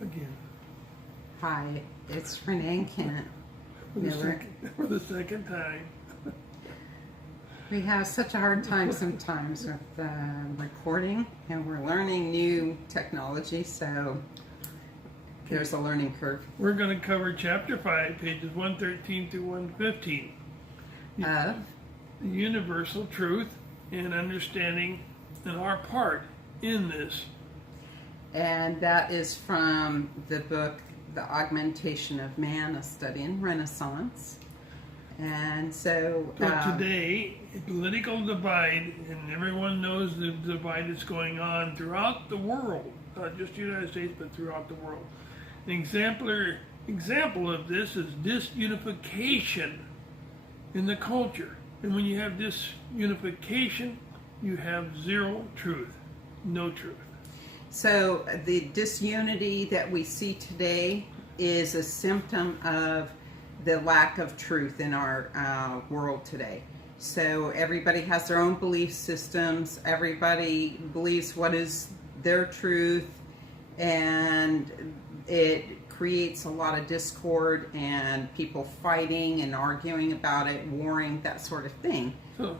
again. Hi, it's Renee and Kent Miller. For the second time. We have such a hard time sometimes with recording, and we're learning new technology, so there's a learning curve. We're going to cover Chapter 5, pages 113 through 115. Of The universal truth and understanding and our part in this. And that is from the book, The Augmentation of Man, a Study in Renaissance. And so today, a political divide, and everyone knows the divide that's going on throughout the world, not just the United States, but throughout the world. An example of this is disunification in the culture. And when you have disunification, you have zero truth, no truth. So the disunity that we see today is a symptom of the lack of truth in our world today. So everybody has their own belief systems. Everybody believes what is their truth, and it creates a lot of discord and people fighting and arguing about it, warring, that sort of thing. So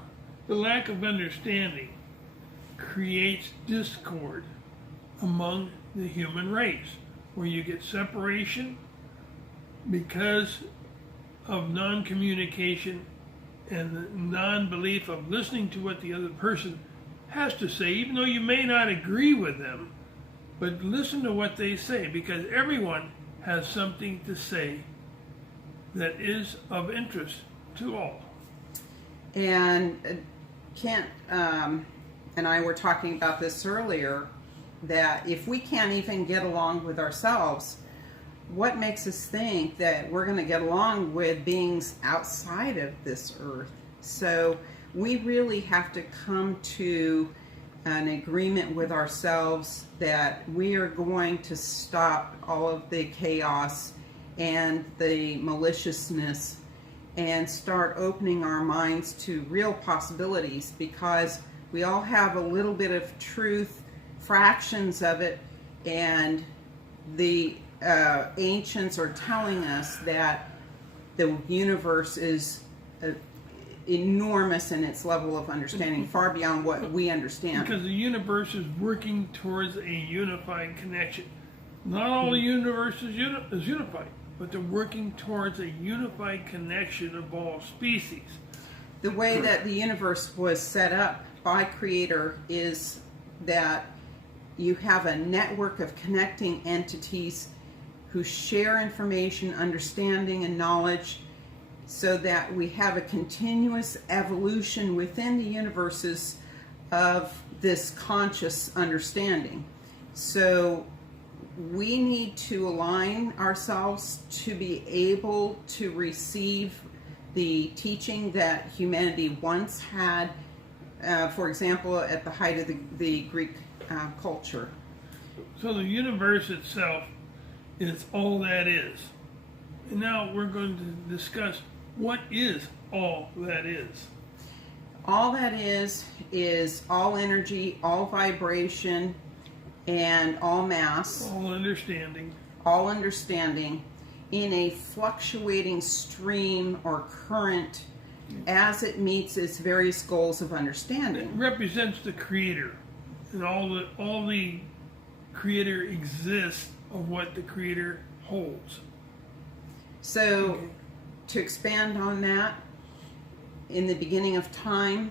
the lack of understanding creates discord among the human race, where you get separation because of non-communication and the non-belief of listening to what the other person has to say, even though you may not agree with them, but listen to what they say, because everyone has something to say that is of interest to all. And Kent and I were talking about this earlier, that if we can't even get along with ourselves, what makes us think that we're going to get along with beings outside of this earth? So we really have to come to an agreement with ourselves that we are going to stop all of the chaos and the maliciousness and start opening our minds to real possibilities, because we all have a little bit of truth, fractions of it, and the ancients are telling us that the universe is enormous in its level of understanding, far beyond what we understand. Because the universe is working towards a unified connection. Not all the universe is unified, but they're working towards a unified connection of all species. The way that the universe was set up by Creator is that you have a network of connecting entities who share information, understanding, and knowledge, so that we have a continuous evolution within the universes of this conscious understanding. So we need to align ourselves to be able to receive the teaching that humanity once had, for example, at the height of the Greek culture. So the universe itself is all that is. And now we're going to discuss what is all that is. All that is all energy, all vibration, and all mass. All understanding. All understanding in a fluctuating stream or current as it meets its various goals of understanding. It represents the Creator, and all the Creator exists of what the Creator holds. So, to expand on that, in the beginning of time,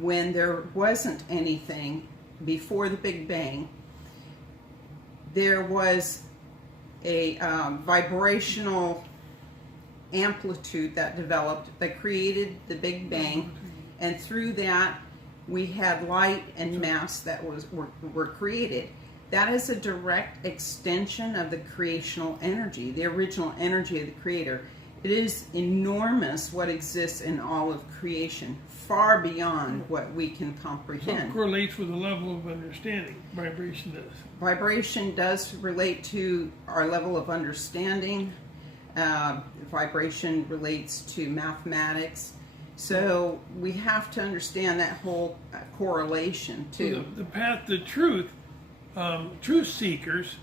when there wasn't anything before the Big Bang, there was a vibrational amplitude that developed that created the Big Bang, and through that we had light and mass that were created. That is a direct extension of the creational energy, the original energy of the Creator. It is enormous what exists in all of creation, far beyond what we can comprehend. So it correlates with the level of understanding. Vibration does. Vibration does relate to our level of understanding. Vibration relates to mathematics. So we have to understand that whole correlation too. So the path to truth, truth seekers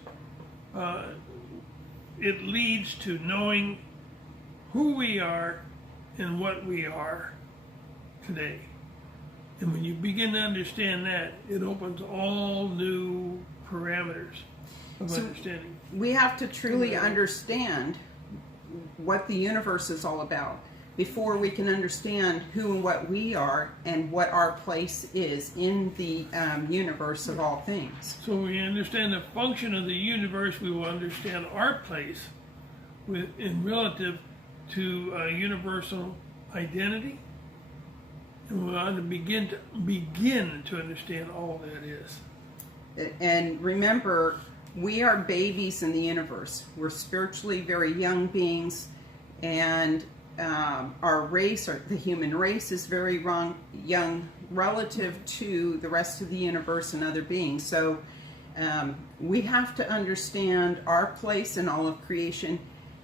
it leads to knowing who we are and what we are today. And when you begin to understand that, it opens all new parameters of understanding. We have to truly understand what the universe is all about before we can understand who and what we are and what our place is in the universe of all things. So when we understand the function of the universe, we will understand our place in relative to universal identity, and we'll want to begin to understand all that is. And remember, we are babies in the universe. We're spiritually very young beings, and our race, or the human race, is very young relative to the rest of the universe and other beings. So we have to understand our place in all of creation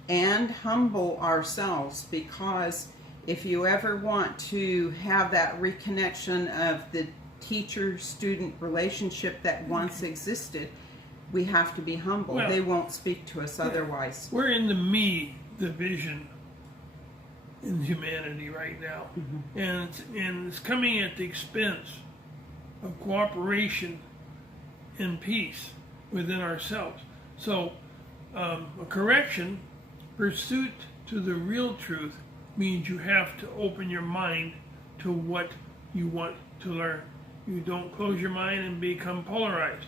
and humble ourselves, because if you ever want to have that reconnection of the teacher-student relationship that once existed, we have to be humble. Well, they won't speak to us otherwise. We're in the me division in humanity right now, and it's coming at the expense of cooperation and peace within ourselves. So a correction, pursuit to the real truth, means you have to open your mind to what you want to learn. You don't close your mind and become polarized.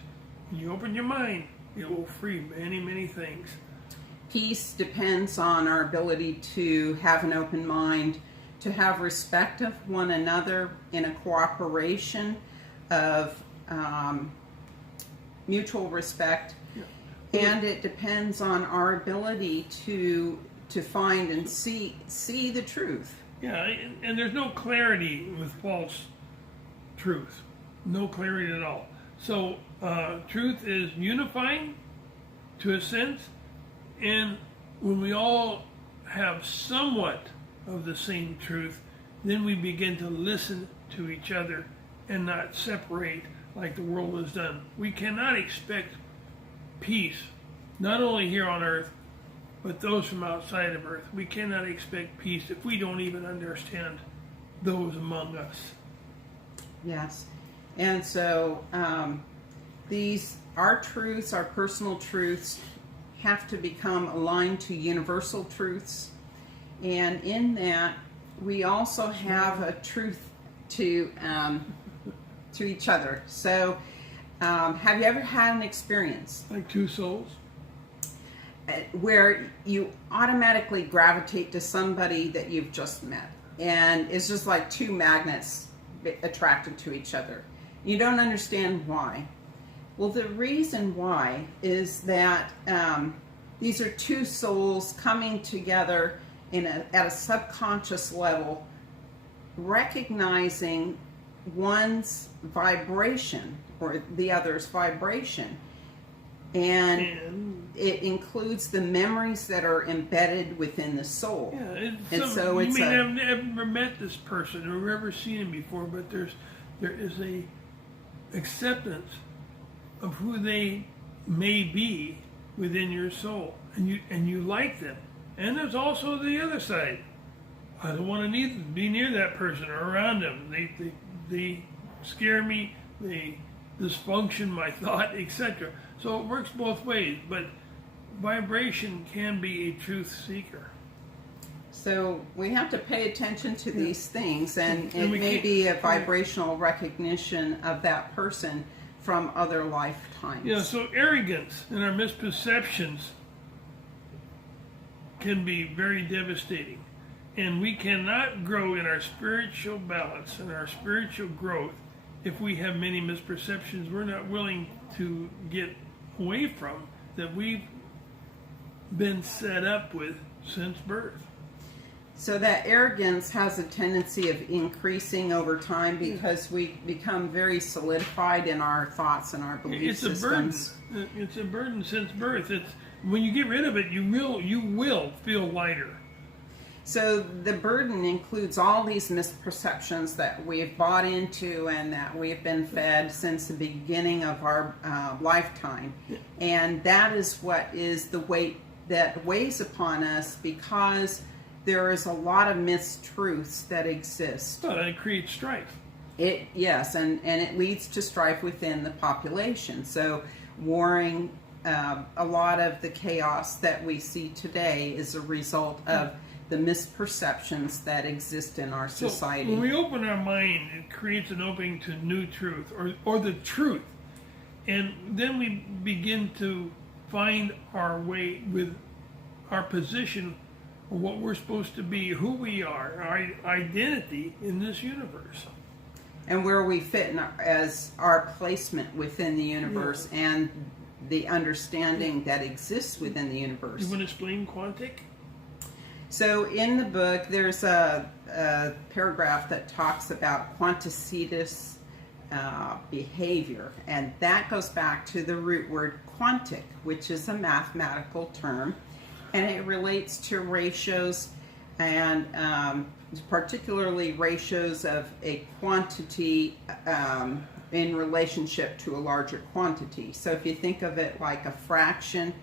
When you open your mind, it will free many, many things. Peace depends on our ability to have an open mind, to have respect of one another in a cooperation of mutual respect, and it depends on our ability to find and see the truth. Yeah, and there's no clarity with false truth. No clarity at all. So truth is unifying to a sense, and when we all have somewhat of the same truth, then we begin to listen to each other and not separate like the world has done. We cannot expect peace, not only here on earth, but those from outside of earth. We cannot expect peace if we don't even understand those among us. Yes. And so our truths, our personal truths, have to become aligned to universal truths. And in that, we also have a truth to each other. So have you ever had an experience Like two souls? where you automatically gravitate to somebody that you've just met, and it's just like two magnets attracted to each other? You don't understand why. Well, the reason why is that these are two souls coming together at a subconscious level, recognizing one's vibration or the other's vibration. And it includes the memories that are embedded within the soul. Yeah, and so you it's may have never met this person or ever seen him before, but there is a acceptance of who they may be within your soul, and you like them. And there's also the other side. I don't want to be near that person or around them. They scare me. They dysfunction my thought, etc. So it works both ways, but vibration can be a truth seeker. So we have to pay attention to these things, and it may be a vibrational recognition of that person from other lifetimes. Yeah, so arrogance and our misperceptions can be very devastating. And we cannot grow in our spiritual balance and our spiritual growth if we have many misperceptions we're not willing to get away from, that we've been set up with since birth. So that arrogance has a tendency of increasing over time because we become very solidified in our thoughts and our belief systems. It's a burden since birth. It's when you get rid of it, you will feel lighter. So the burden includes all these misperceptions that we've bought into and that we've been fed since the beginning of our lifetime. And that is what is the weight that weighs upon us, because there is a lot of mistruths that exist. Well, it creates strife. Yes, and it leads to strife within the population. So warring, a lot of the chaos that we see today is a result of the misperceptions that exist in our society. So when we open our mind, it creates an opening to new truth, or the truth. And then we begin to find our way with our position, what we're supposed to be, who we are, our identity in this universe. And where we fit as our placement within the universe, and the understanding that exists within the universe. You want to explain quantic? So in the book, there's a paragraph that talks about quantitative behavior, and that goes back to the root word quantic, which is a mathematical term, and it relates to ratios, and particularly ratios of a quantity in relationship to a larger quantity. So if you think of it like a fraction,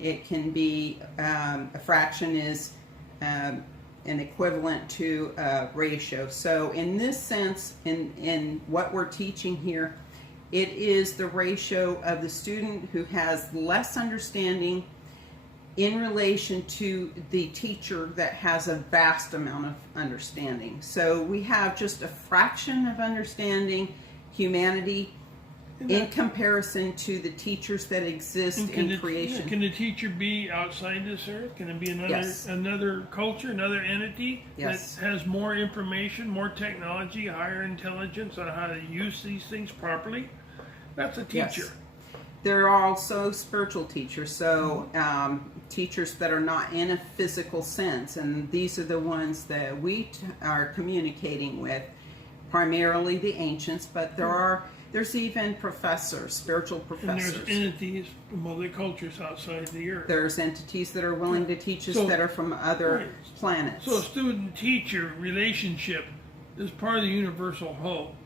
it can be, a fraction is an equivalent to a ratio. So in this sense, in what we're teaching here, it is the ratio of the student who has less understanding in relation to the teacher that has a vast amount of understanding. So we have just a fraction of understanding humanity in comparison to the teachers that exist in creation. Can the teacher be outside this earth? Can it be another culture, another entity that has more information, more technology, higher intelligence on how to use these things properly? That's a teacher. Yes. There are also spiritual teachers, so teachers that are not in a physical sense, and these are the ones that we are communicating with, primarily the ancients, but there's even professors, spiritual professors. And there's entities from other cultures outside the earth. There's entities that are willing to teach us that are from other planets. So a student-teacher relationship is part of the universal whole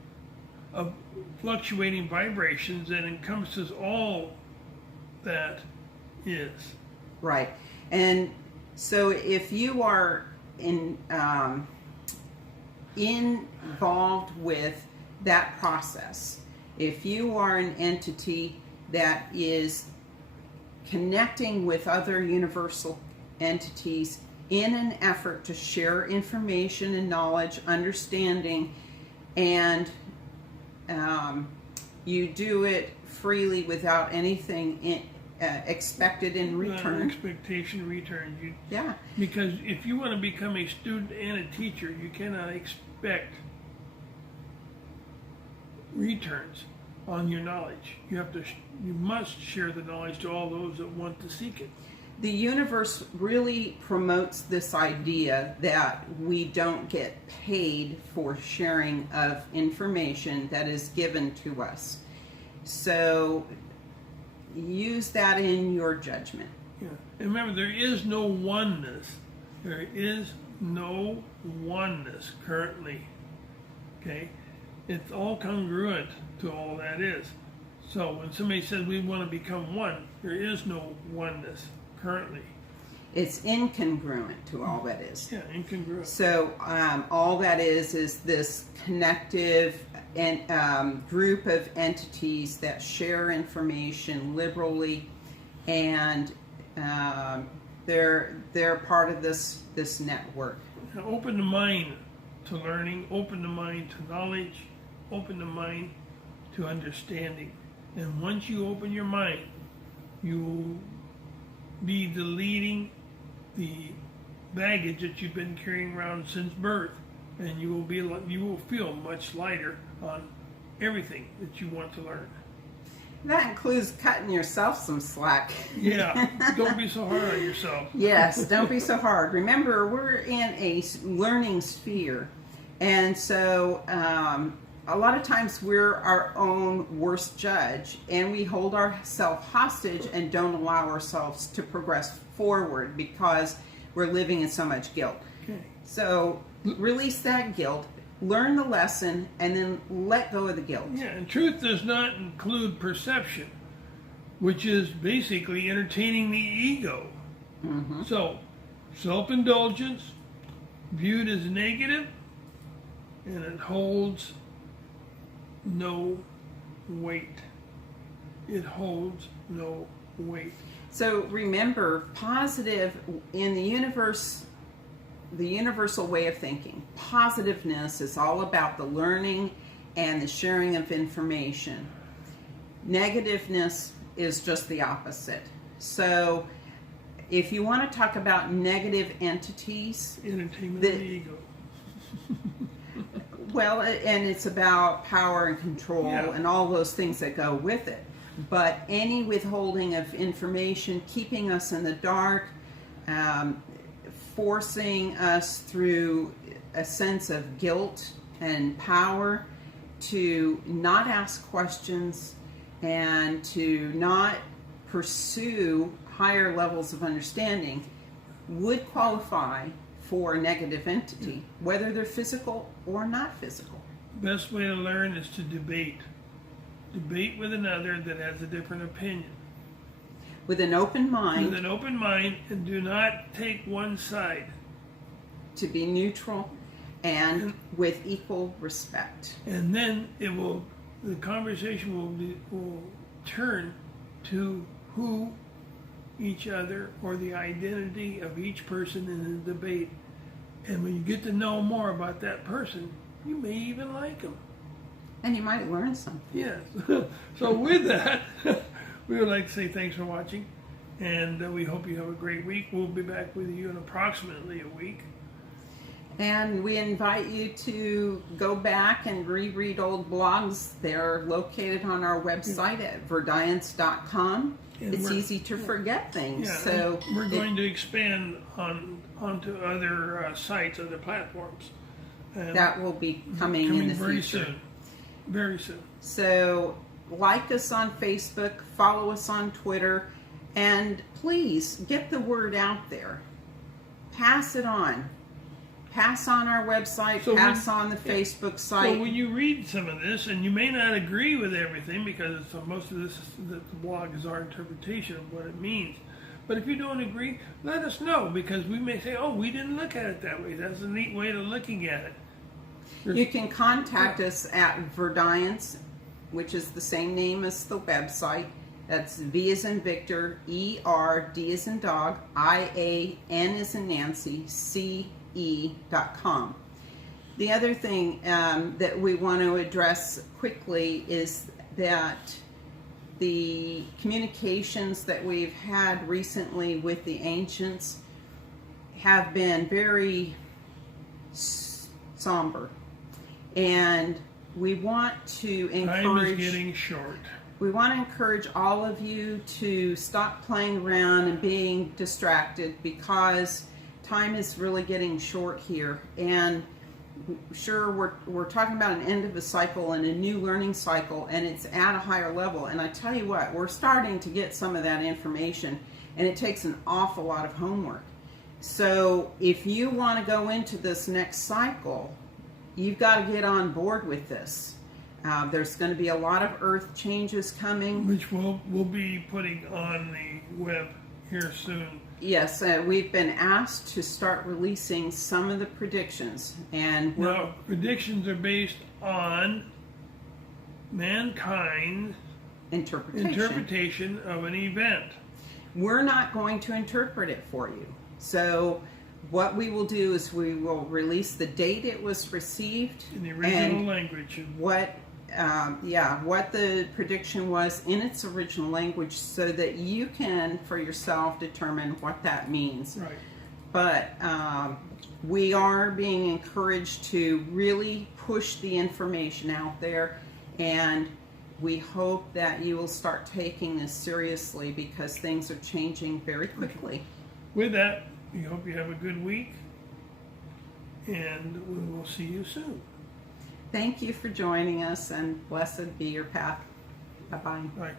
of fluctuating vibrations that encompasses all that is. Right. And so if you are involved with that process, if you are an entity that is connecting with other universal entities in an effort to share information and knowledge, understanding, and you do it freely without anything expected in return. Expectation return. Yeah. Because if you want to become a student and a teacher, you cannot expect returns on your knowledge. You must share the knowledge to all those that want to seek it. The universe really promotes this idea that we don't get paid for sharing of information that is given to us. So use that in your judgment. Yeah. And remember, there is no oneness. There is no oneness currently. Okay? It's all congruent to all that is. So when somebody says we want to become one, there is no oneness currently. It's incongruent to all that is. Yeah, incongruent. So all that is this connective group of entities that share information liberally, and they're part of this network. Now open the mind to learning, open the mind to knowledge, open the mind to understanding. And once you open your mind, you will be deleting the baggage that you've been carrying around since birth, and you will feel much lighter on everything that you want to learn. That includes cutting yourself some slack. Yeah, don't be so hard on yourself. Yes, don't be so hard. Remember, we're in a learning sphere, and so a lot of times we're our own worst judge, and we hold ourselves hostage and don't allow ourselves to progress forward because we're living in so much guilt. Okay. So release that guilt, learn the lesson, and then let go of the guilt. Yeah, and truth does not include perception, which is basically entertaining the ego. Mm-hmm. So, self-indulgence, viewed as negative, and it holds no weight. It holds no weight. So remember, positive in the universe, the universal way of thinking, positiveness is all about the learning and the sharing of information. Negativeness is just the opposite. So if you want to talk about negative entities, Entertainment of the ego. well, and it's about power and control Yeah. and all those things that go with it. But any withholding of information, keeping us in the dark, forcing us through a sense of guilt and power to not ask questions and to not pursue higher levels of understanding would qualify for a negative entity, whether they're physical or not physical. Best way to learn is to debate. Debate with another that has a different opinion. With an open mind, With an open mind, and do not take one side. to be neutral and with equal respect. And then the conversation will turn to who each other or the identity of each person in the debate. And when you get to know more about that person, you may even like them. And you might learn something. Yes. So with that, we would like to say thanks for watching, and we hope you have a great week. We'll be back with you in approximately a week. And we invite you to go back and reread old blogs. They're located on our website at verdience.com. And It's easy to forget things. Yeah, So we're going to expand onto other sites, other platforms. And that will be coming in the very future. soon. Very soon. So like us on Facebook, follow us on Twitter, and please get the word out there. Pass it on. Pass on our website, So pass on the Facebook So site. when you read some of this, and you may not agree with everything because most of this, the blog is our interpretation of what it means. But if you don't agree, let us know, because we may say, oh, we didn't look at it that way. That's a neat way of looking at it. You can contact us at Verdience, which is the same name as the website. That's V as in Victor, E-R, D as in dog, I-A-N as in Nancy, C-E.com. The other thing that we want to address quickly is that the communications that we've had recently with the ancients have been very somber. And we want to encourage... Time is getting short. We want to encourage all of you to stop playing around and being distracted, because time is really getting short here. And sure, we're talking about an end of a cycle and a new learning cycle, and it's at a higher level. And I tell you what, we're starting to get some of that information, and it takes an awful lot of homework. So if you want to go into this next cycle, you've got to get on board with this. There's going to be a lot of earth changes coming, Which we'll be putting on the web here soon. Yes, we've been asked to start releasing some of the predictions, and Now, predictions are based on mankind's interpretation of an event. We're not going to interpret it for you. So what we will do is we will release the date it was received In the original and language. what the prediction was in its original language, so that you can for yourself determine what that means. Right. But we are being encouraged to really push the information out there, and we hope that you will start taking this seriously, because things are changing very quickly. With that, we hope you have a good week, and we will see you soon. Thank you for joining us, and blessed be your path. Bye-bye. Bye.